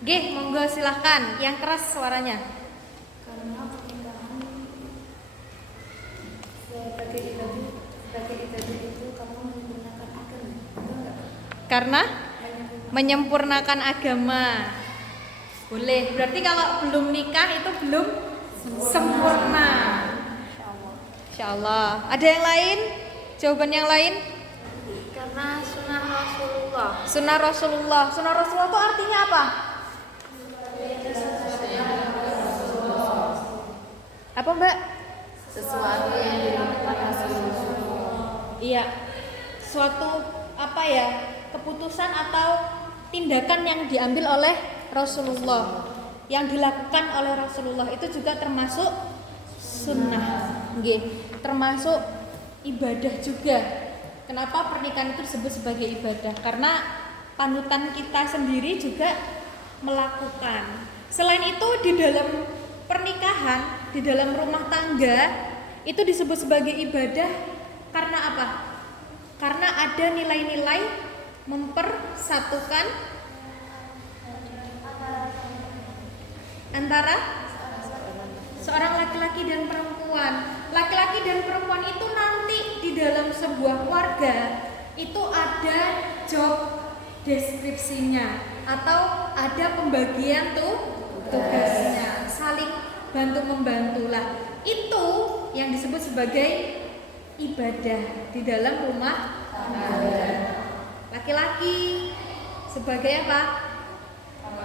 G, monggo silahkan, yang keras suaranya. Karena pernikahan sebagai ibadah itu kamu menyempurnakan agama, betul nggak? Karena menyempurnakan agama. Boleh, berarti kalau belum nikah itu belum sempurna. Insyaallah. Ada yang lain? Jawaban yang lain? Karena sunnah Rasulullah. Sunnah Rasulullah. Sunnah Rasulullah itu artinya apa? Apa Mbak? Sesuatu yang dilakukan Rasulullah. Iya. Suatu apa ya? Keputusan atau tindakan yang diambil oleh Rasulullah. Yang dilakukan oleh Rasulullah itu juga termasuk sunnah, nggih, termasuk ibadah juga. Kenapa pernikahan itu disebut sebagai ibadah? Karena panutan kita sendiri juga melakukan. Selain itu di dalam pernikahan, di dalam rumah tangga itu disebut sebagai ibadah karena apa? Karena ada nilai-nilai mempersatukan antara seorang laki-laki dan perempuan. Laki-laki dan perempuan itu nanti di dalam sebuah keluarga itu ada job deskripsinya atau ada pembagian tugasnya, saling bantu membantu lah. Itu yang disebut sebagai ibadah di dalam rumah tangga. Laki-laki sebagai apa?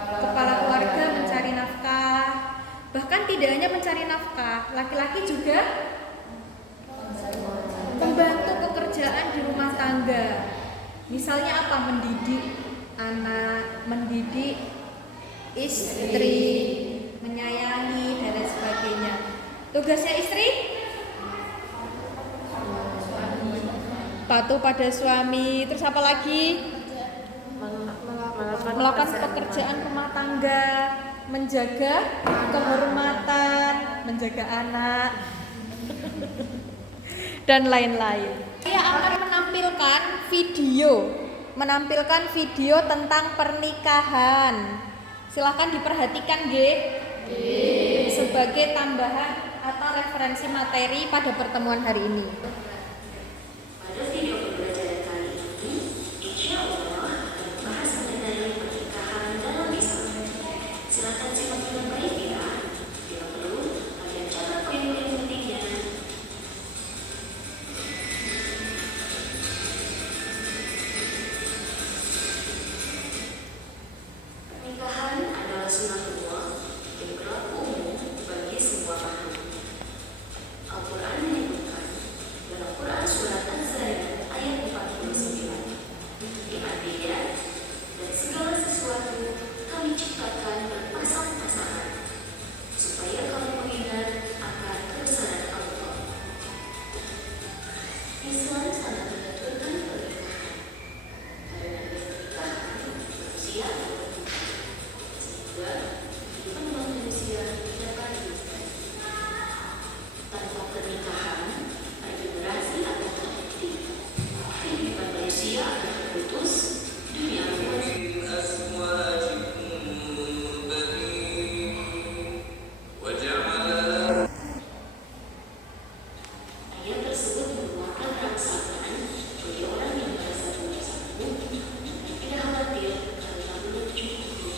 Kepala keluarga mencari nafkah. Bahkan tidak hanya mencari nafkah, laki-laki juga membantu pekerjaan di rumah tangga. Misalnya apa? Mendidik anak, mendidik istri, menyayangi dan lain sebagainya. Tugasnya istri patuh pada suami. Terus apa lagi? Melakukan pekerjaan rumah tangga, menjaga kehormatan, menjaga anak dan lain-lain. Saya akan menampilkan video tentang pernikahan. Silahkan diperhatikan, G, sebagai tambahan atau referensi materi pada pertemuan hari ini. Pada video pembelajaran kali ini, insya Allah membahas mengenai pernikahan dalam Islam. Silakan simak dengan baik ya. Bila perlu, kalian catat poin-poin pentingnya. Pernikahan adalah sunatullah yang berlaku umum bagi semua makhluk. Al-Quran menyebutkan dalam Quran surat Az-Zariyat ayat 49, yang artinya, dan segala sesuatu kami ciptakan berpasang-pasangan supaya kamu mengingat akan kebesaran Allah. Islam sangat mengaturkan pernikahan karena dengan pernikahan manusia sehingga kehidupan manusia dapat dinikmati. Tanpa pernikahan, generasi akan terhenti. Kehidupan manusia akan terputus, dunia pun. Ayat tersebut merupakan rangsangan bagi orang yang merasa punya sanggup dan tidak khawatir karena belum cukup.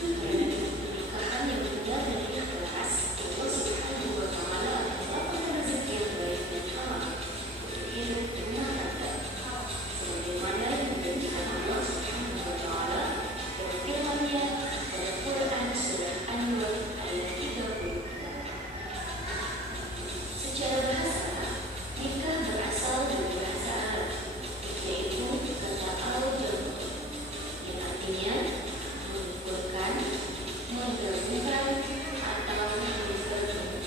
Karena pernikahan yang benar dan ikhlas, Allah Subhanahu wa Ta'ala akan melapangkan rezeki yang baik dan halal untuk hidup dan rumah tangga. Sebagaimana yang dijanjikan Allah Subhanahu wa Ta'ala dalam firman-Nya pada Quran surat An-Nur ayat 30. Secara bahasa, nikah berasal dari bahasa Arab, yaitu kata al-jamu, yang artinya mengumpulkan, menggabungkan, atau menggabung.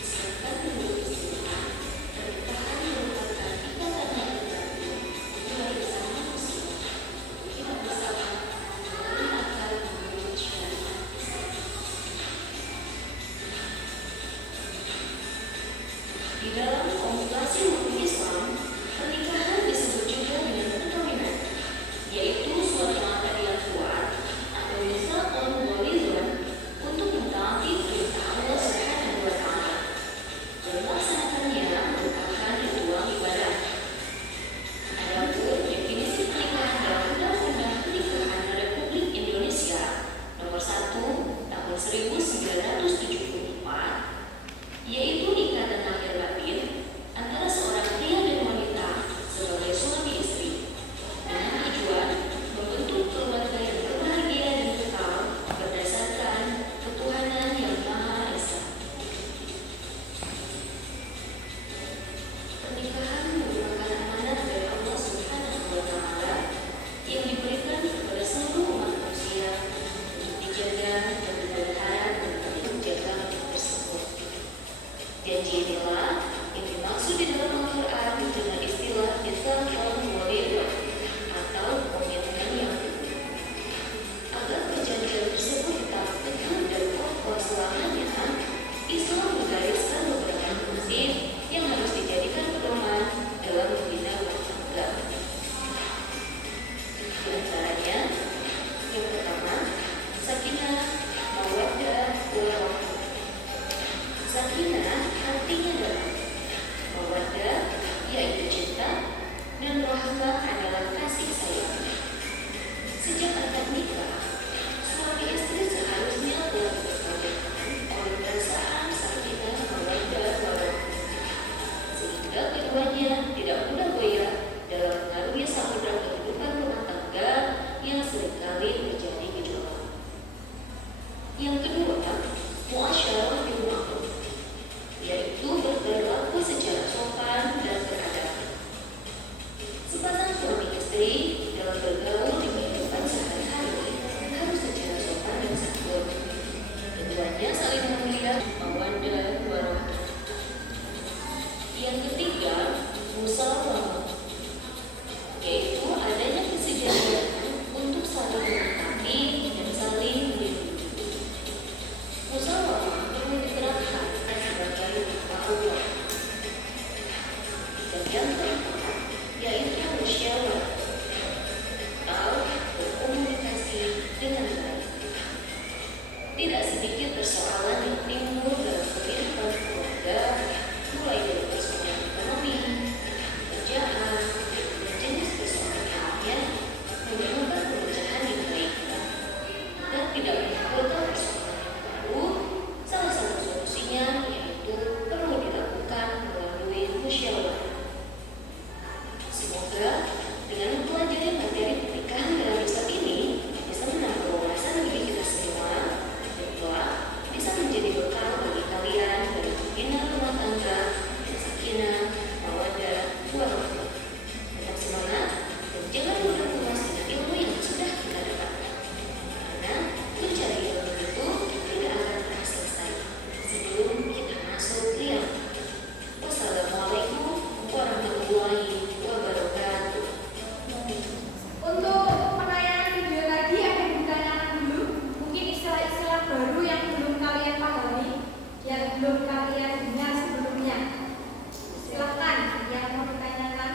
Sedangkan menurut Islam, pernikahan merupakan ikatan yang berlaku dua bersama manusia untuk hidup bersama melalui akal menurut syariat Islam. Di dalam formulasi hukum Islam, pernikahan disebut juga dengan perkawinan, yaitu suatu akad yang kuat atau misaqun ghalidun untuk mentaati perintah Allah Subhanahu wa Ta'ala dan melaksanakannya merupakan ritual ibadah. Adapun definisi pernikahan dalam Undang-Undang Pernikahan Republik Indonesia Nomor 1 Tahun 1974, yaitu ikatan lahir batin antara seorang pria dan wanita sebagai suami istri dengan tujuan membentuk keluarga yang berbahagia dan kekal berdasarkan ketuhanan yang Maha Esa. Pernikahan merupakan amanat dari Allah Subhanahu wa Ta'ala yang diberikan kepada seluruh umat manusia sedikit persoalan yang timbul dalam kehidupan keluarga, mulai dari persoalan ekonomi, pekerjaan, dan jenis persoalan lainnya yang menyebabkan pemecahan di mereka. Dan tidak menimbulkan persoalan yang baru, salah satu solusinya yaitu perlu dilakukan melalui musyawarah. Semoga dengan mempelajari materi pernikahan dalam episode ini bisa menambah wawasan bagi kita semua, dan doa bisa menjadi bekal bagi kalian dalam membina rumah tangga dan sakinah, mawaddah, warahmah. Tetap semangat dan jangan mudah puas dengan ilmu yang sudah kita dapatkan, karena mencari ilmu itu tidak akan pernah selesai sebelum kita masuk liang. Wassalamualaikum warahmatullahi wabarakatuh. Untuk penayangan video tadi ada ditanyakan dulu, mungkin istilah-istilah baru yang belum kalian pahami, yang belum kalian dengar sebelumnya. Silahkan yang mau ditanyakan.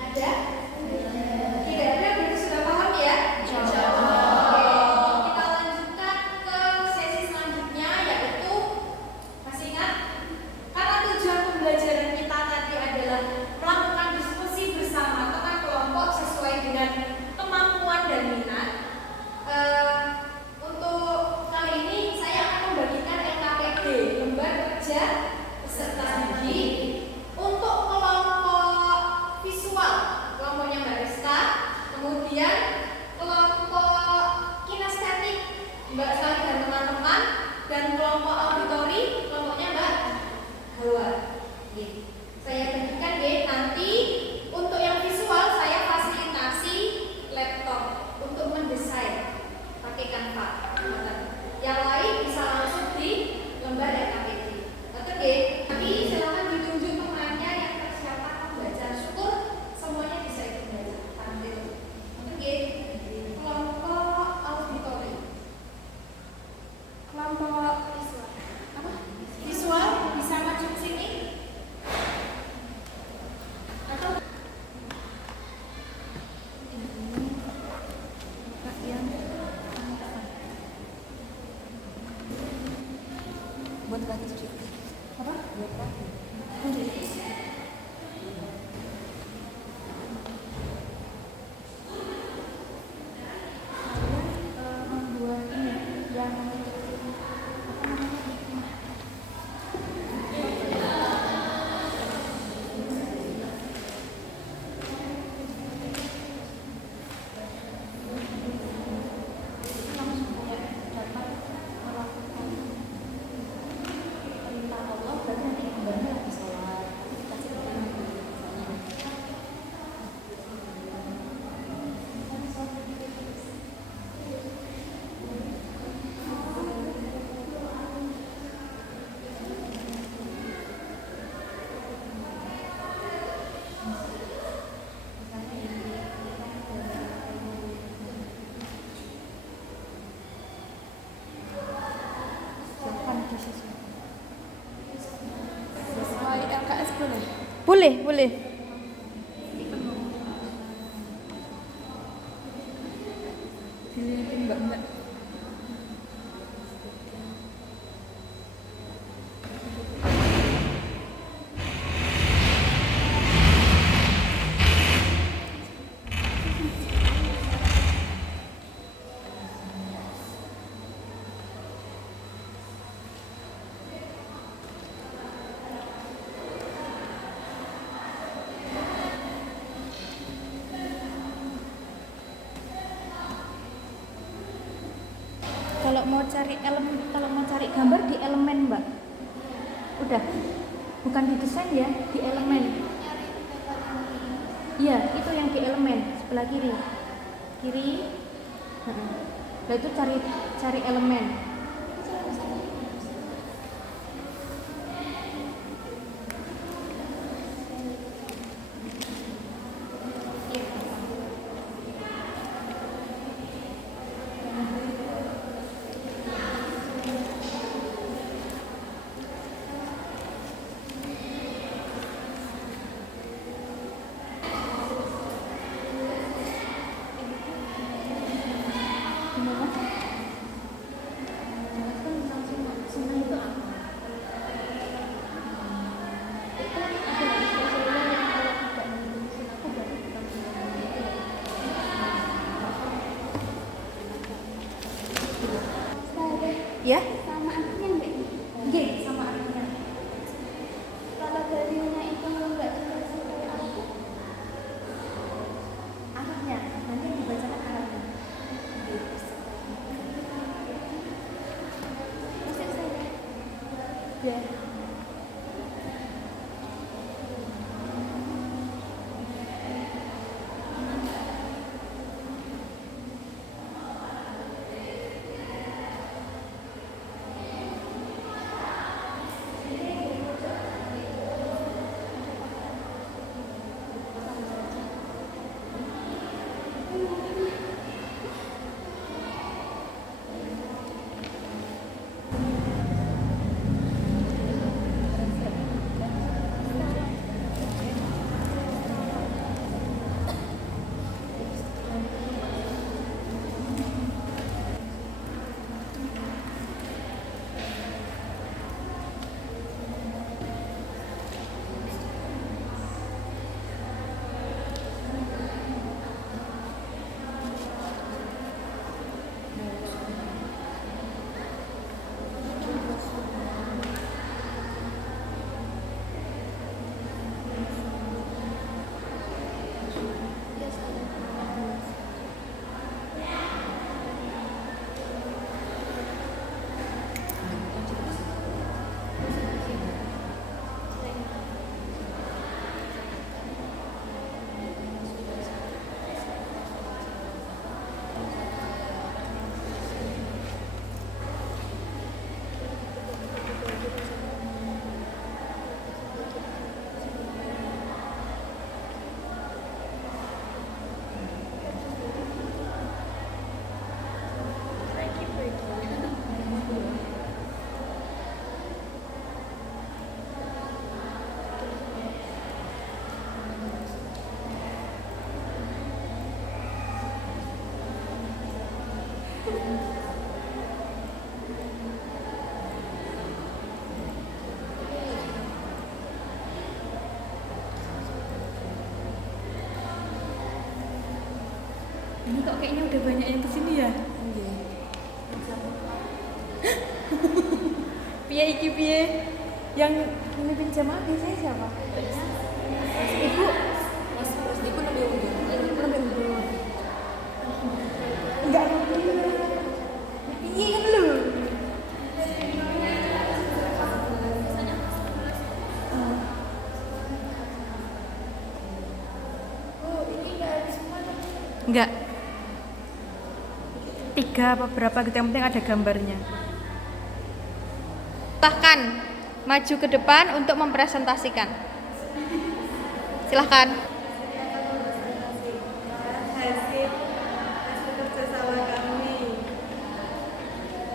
Ada? Tidak ada, berarti sudah paham ya? Oke, kita lanjutkan ke sesi selanjutnya, yaitu masih ingat? Karena tujuan pembelajaran kita tadi adalah melakukan diskusi bersama teman kelompok sesuai dengan kemampuan dan minat. Untuk kali ini saya akan membagikan LKPD, lembar kerja peserta didik, untuk kelompok visual, kelompoknya Mbak Rizka, kemudian kelompok kinestetik Mbak Sari dan teman-teman, dan kelompok auditori, kelompoknya Mbak Hawa. Saya bagikan nanti untuk yang visual saya fasilitasi laptop untuk mendesain pakai Canva. Yang lain bisa langsung di lembar LKPD. Oke, nanti silakan ditunjuk temannya yang persiapan membaca. Syukur semuanya bisa ikut belajar. Oke, kelompok auditori, kelompok visual, apa? Visual bisa maju ke sini. Atau buat lagi sedikit. Apa? Buat lagi. Membuat ini yang sesuai LKS boleh? Boleh. Dilihatin Mbak. Kalau mau cari gambar di elemen Mbak. Udah. Bukan di desain ya, di elemen. Iya, itu yang di elemen sebelah kiri. Nah, itu cari elemen. Gimana? Ya? Sama artinya enggak ini? Nggih, sama artinya. Kalau dalilnya itu enggak jelas kayak apa? Arabnya, nanti yang dibacakan Arabnya. Maksud saya Ya. Ini kok kayaknya udah banyak yang kesini ya? Piye iki piye? Yang memimpin jamaah biasanya siapa? Ibu. Mas Ibu lebih unggul. Lebih unggul. Enggak ada piye kan lu? Enggak. 3 apa berapa gitu, yang penting ada gambarnya. Silahkan maju ke depan untuk mempresentasikan. Silahkan. Hasil kerjasama kami.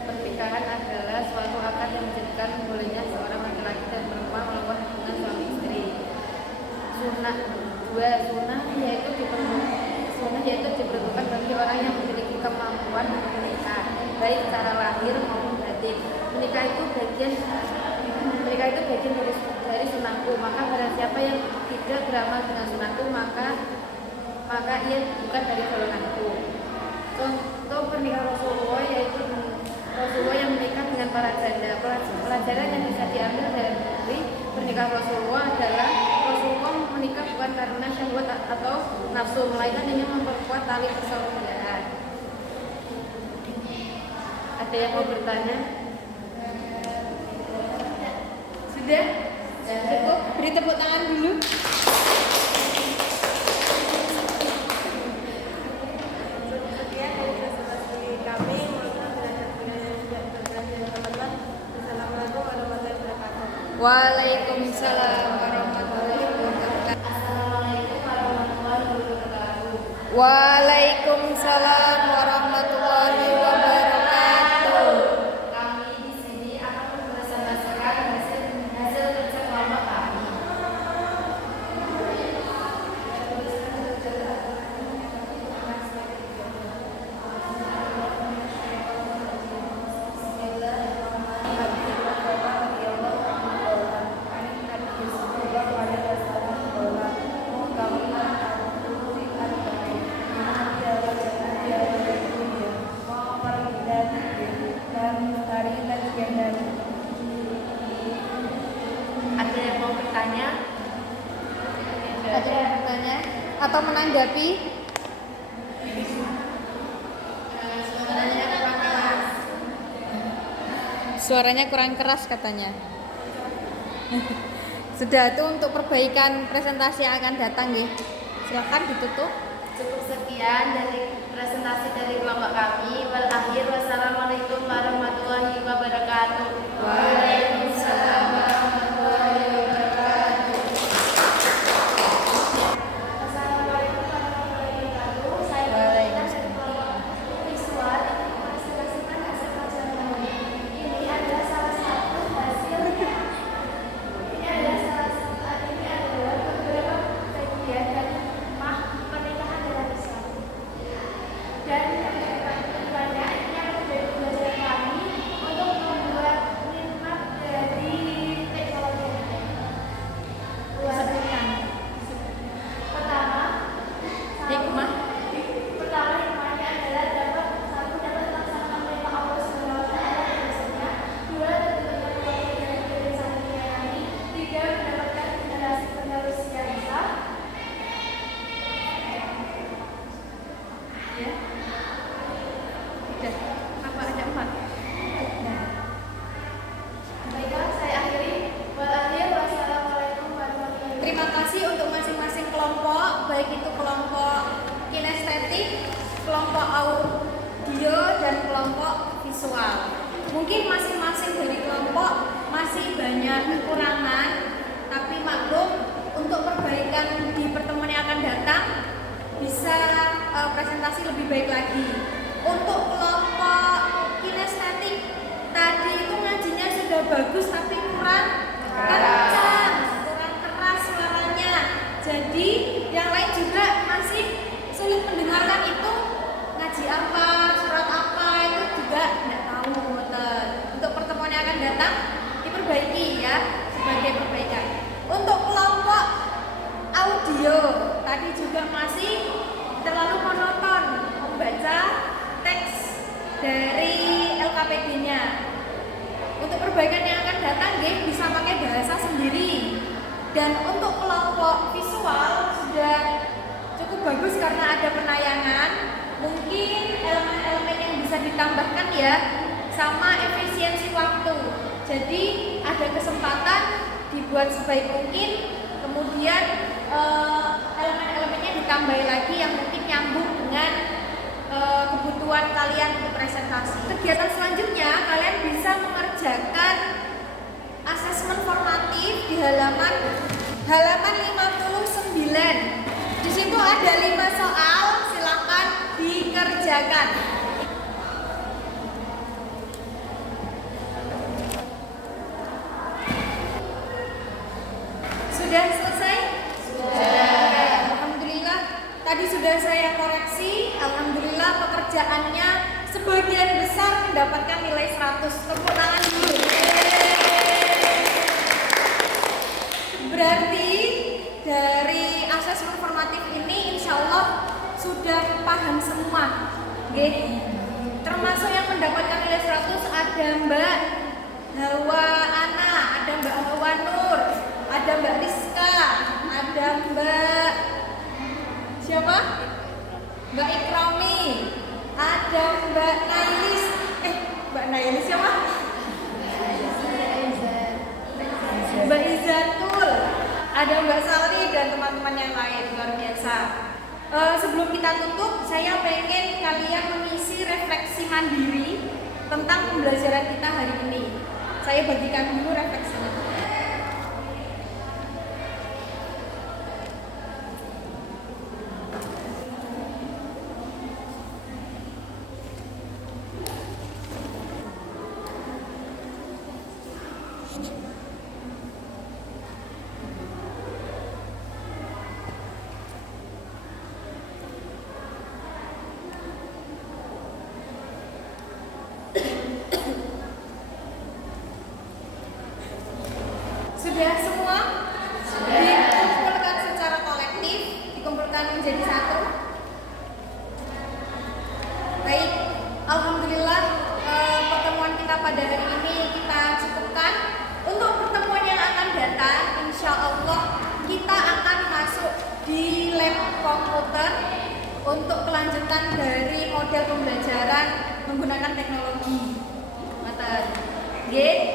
Pernikahan adalah suatu akad yang menjadikan bolehnya seorang laki-laki dan perempuan melakukan hubungan suami istri. Sunnah yaitu diperuntukkan bagi orang yang memiliki kemampuan untuk menikah, baik secara lahir maupun batin. Menikah itu bagian dari sunahku. Maka barang siapa yang tidak beramal dengan sunahku, maka ia bukan dari golonganku. Contoh pernikahan Rasulullah yaitu Rasulullah yang menikah dengan para janda. Pelajaran yang bisa diambil dari pernikahan Rasulullah adalah Rasulullah menikah bukan karena syahwat atau nafsu, melainkan ingin memperkuat tali persaudaraan. Ada yang mau bertanya? Sudah? Cukup? Beri tepuk tangan dulu. Sekian dari presentasi kami. Mohon belajar budaya tidak berbelanja teman-teman. Assalamualaikum warahmatullahi wabarakatuh. Waalaikumsalam warahmatullahi wabarakatuh. Assalamualaikum warahmatullahi wabarakatuh. Waalaikumsalam warahmatullahi wabarakatuh. Kami di sini akan mempresentasikan hasil kerja kelompok kami. atau menanggapi? Suaranya kurang keras katanya. Sudah itu untuk perbaikan presentasi yang akan datang ya. Silakan ditutup. Cukup sekian dari presentasi dari kelompok kami. Wal akhir, wassalamualaikum warahmatullahi wabarakatuh. Waalaikumsalam warahmatullahi wabarakatuh. Assalamualaikum warahmatullahi wabarakatuh. Saya Waalaikumsalam. visual ingin mempresentasikan hasil kajian kami. Ini adalah salah satu hasil. Ini adalah beberapa bagian dari rumah pernikahan dalam Islam. Dan kedepannya ini akan menjadi pembelajaran kami untuk membuat minat dari teknologi. Sebutkan. Pertama, Hikmah. hikmahnya adalah dapat melaksanakan perintah Allah Subhanahu wa taala dan Rasulnya. Dua, terbentuknya keluarga dari saling menyayangi. Tiga, mendapatkan generasi penerus yang sah. Ya. Sudah. Apa ada 4? Baiklah, saya akhiri. Wassalamualaikum warahmatullahi wabarakatuh. Terima kasih untuk masing-masing kelompok, baik itu kelompok kinestetik, kelompok audio, dan kelompok visual. Mungkin masing-masing dari kelompok masih banyak kekurangan, tapi maklum untuk perbaikan di pertemuan yang akan datang bisa presentasi lebih baik lagi. Untuk kelompok kinestetik tadi itu ngajinya sudah bagus tapi kurang kencang, kurang keras suaranya. Jadi yang lain juga masih sulit mendengarkan itu ngaji apa, surat apa itu juga tidak tahu. Untuk pertemuan yang akan datang diperbaiki ya sebagai perbaikan. Untuk kelompok audio tadi juga masih terlalu monoton membaca teks dari LKPD-nya. Untuk perbaikan yang akan datang bisa pakai bahasa sendiri. Dan untuk kelompok visual sudah cukup bagus karena ada penayangan. Mungkin elemen-elemen yang bisa ditambahkan ya, sama efisiensi waktu. Jadi ada kesempatan dibuat sebaik mungkin, kemudian elemen-elemennya ditambah lagi yang mungkin nyambung dengan kebutuhan kalian untuk presentasi. Kegiatan selanjutnya kalian bisa mengerjakan asesmen formatif di halaman 59. Di situ ada 5 soal, silakan dikerjakan. Sudah selesai? Sudah. Alhamdulillah. Tadi sudah saya koreksi. Alhamdulillah pekerjaannya sebagian besar mendapatkan nilai 100. Tepuk tangan dulu. Berarti dari asesmen formatif ini insya Allah sudah paham semua. Termasuk yang mendapatkan nilai 100 ada Mbak Hawa Ana, ada Mbak Hawa Nur, ada Mbak Rizka, ada Mbak siapa? Mbak Ikrami, ada Mbak Nailis. Mbak Nailis siapa? Mbak Izatul, ada Mbak Sali dan teman-teman yang lain. Luar biasa. Sebelum kita tutup, saya pengen kalian mengisi refleksi mandiri tentang pembelajaran kita hari ini. Saya bagikan dulu refleksinya. Sudah semua? Sudah. Dikumpulkan secara kolektif, dikumpulkan menjadi satu. Baik, alhamdulillah pertemuan kita pada hari ini kita cukupkan. Untuk pertemuan yang akan datang, insya Allah kita akan masuk di lab komputer untuk kelanjutan dari model pembelajaran menggunakan teknologi. Ngoten. Nggih.